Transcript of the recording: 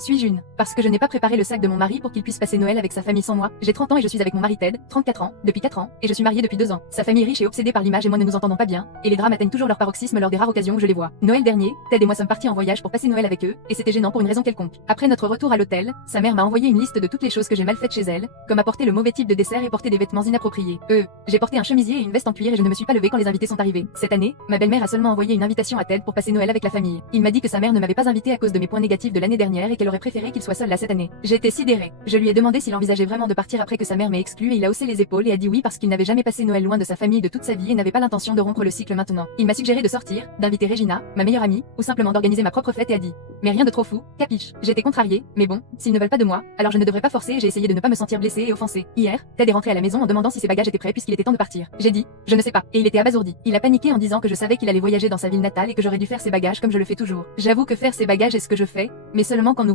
Suis-je une? Parce que je n'ai pas préparé le sac de mon mari pour qu'il puisse passer Noël avec sa famille sans moi. J'ai 30 ans et je suis avec mon mari Ted, 34 ans, depuis 4 ans, et je suis mariée depuis 2 ans. Sa famille est riche et obsédée par l'image et moi ne nous entendons pas bien, et les drames atteignent toujours leur paroxysme lors des rares occasions où je les vois. Noël dernier, Ted et moi sommes partis en voyage pour passer Noël avec eux, et c'était gênant pour une raison quelconque. Après notre retour à l'hôtel, sa mère m'a envoyé une liste de toutes les choses que j'ai mal faites chez elle, comme apporter le mauvais type de dessert et porter des vêtements inappropriés. J'ai porté un chemisier et une veste en cuir et je ne me suis pas levée quand les invités sont arrivés. Cette année, ma belle-mère a seulement envoyé une invitation à Ted pour passer Noël avec la famille. Il m'a dit que sa mère ne m'avait pas invité à cause de mes points négatifs de l'année dernière et qu'elle aurait préféré qu'il soit seul là cette année. J'étais sidérée. Je lui ai demandé s'il envisageait vraiment de partir après que sa mère m'ait exclu et il a haussé les épaules et a dit oui parce qu'il n'avait jamais passé Noël loin de sa famille de toute sa vie et n'avait pas l'intention de rompre le cycle maintenant. Il m'a suggéré de sortir, d'inviter Regina, ma meilleure amie, ou simplement d'organiser ma propre fête et a dit mais rien de trop fou, capiche. J'étais contrariée, mais bon, s'ils ne veulent pas de moi, alors je ne devrais pas forcer et j'ai essayé de ne pas me sentir blessée et offensée. Hier, Ted est rentré à la maison en demandant si ses bagages étaient prêts puisqu'il était temps de partir. J'ai dit, je ne sais pas, et il était abasourdi. Il a paniqué en disant que je savais qu'il allait voyager dans sa ville natale et que j'aurais dû faire ses bagages comme je le fais toujours. J'avoue que faire ses bagages est ce que je fais, mais seulement quand nous